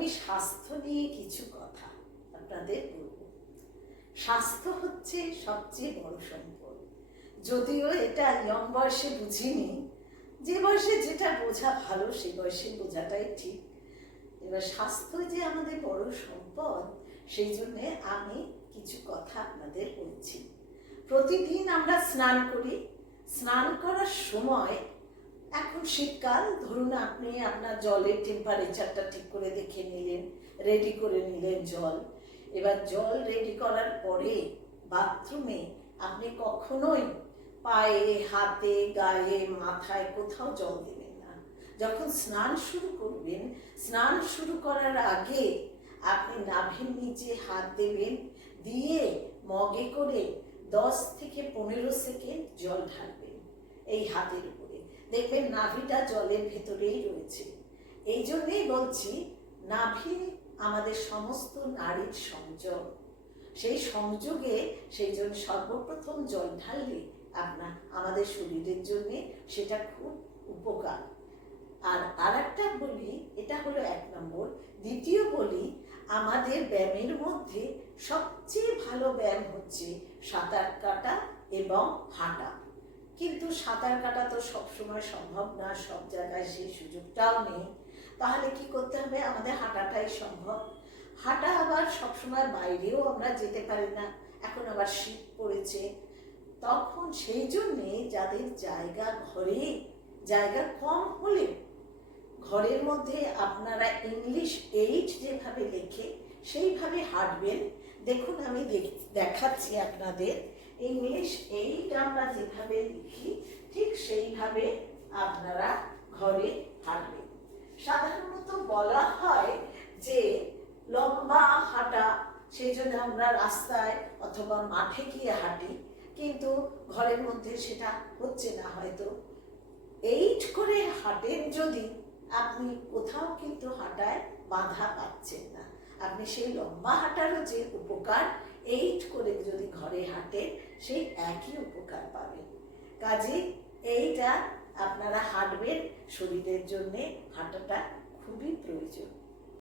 আমি স্বাস্থ্য নিয়ে কিছু কথা আপনাদের বলবো। স্বাস্থ্য হচ্ছে সবচেয়ে বড় সম্পদ। যদিও এটা ইয়ং বয়সে বুঝিনি, যে বয়সে যেটা বোঝা ভালো সে বয়সে বোঝাটাই ঠিক। এবার স্বাস্থ্য যে আমাদের বড় সম্পদ, সেই জন্যে আমি কিছু কথা আপনাদের বলছি। প্রতিদিন আমরা স্নান করি। স্নান করার সময়, এখন শীতকাল, ধরুন আপনি আপনার জলের টেম্পারেচারটা ঠিক করে দেখে নিলেন, রেডি করে নিলেন জল। এবার জল রেডি করার পরে বাথরুমে আপনি কখনোই পায়ে, হাতে, গায়ে, মাথায় কোথাও জল দেবেন না। যখন স্নান শুরু করবেন, স্নান শুরু করার আগে আপনি নাভির নিচে হাত দেবেন, দিয়ে মগে করে 10 থেকে 15 সেকেন্ড জল ঢালবেন এই হাতের উপরে। দেখবেন নাভিটা জলের ভেতরেই রয়েছে। এই জন্যেই বলছি, নাভি আমাদের সমস্ত নাড়ির সংযোগ। সেই সংযোগে সেই জন্য সর্বপ্রথম জল ঢাললে আমাদের শরীরের জন্য সেটা খুব উপকার। আর একটা বলি, এটা হলো 1 নম্বর। দ্বিতীয় বলি, আমাদের ব্যায়ামের মধ্যে সবচেয়ে ভালো ব্যায়াম হচ্ছে সাঁতার কাটা এবং হাঁটা। কিন্তু সাঁতার কাটা তো সবসময় সম্ভব না, সব জায়গায় সেই সুযোগটাও নেই। তাহলে কি করতে হবে? আমাদের হাঁটাটাই সম্ভব। হাঁটা আবার সবসময় বাইরেও আমরা যেতে পারি না, এখন আবার শীত পড়েছে। তখন সেই জন্যে যাদের ঘরে জায়গা কম হলে, ঘরের মধ্যে আপনারা ইংলিশ 8 যেভাবে লেখে সেইভাবে হাঁটবেন। দেখুন আমি দেখাচ্ছি আপনাদের। ইংলিশ 8 আমরা যেভাবে লিখি ঠিক সেইভাবে আপনারা ঘরে হাঁটবেন। সাধারণত বলা হয় যে লম্বা হাঁটা, সেই জন্য আমরা রাস্তায় অথবা মাঠে গিয়ে হাঁটি, কিন্তু ঘরের মধ্যে সেটা হচ্ছে না হয়তো। 8 করে হাঁটেন যদি, আপনি কোথাও কিন্তু হাঁটায় বাধা পাচ্ছেন না। আপনি সেই লম্বা হাঁটারও যে উপকার, 8 করে যদি ঘরে হাঁটেন সেই একই উপকার পাবেন। কাজে এইটা আপনারা হাঁটবেন, শরীরের জন্যে হাঁটাটা খুবই প্রয়োজন।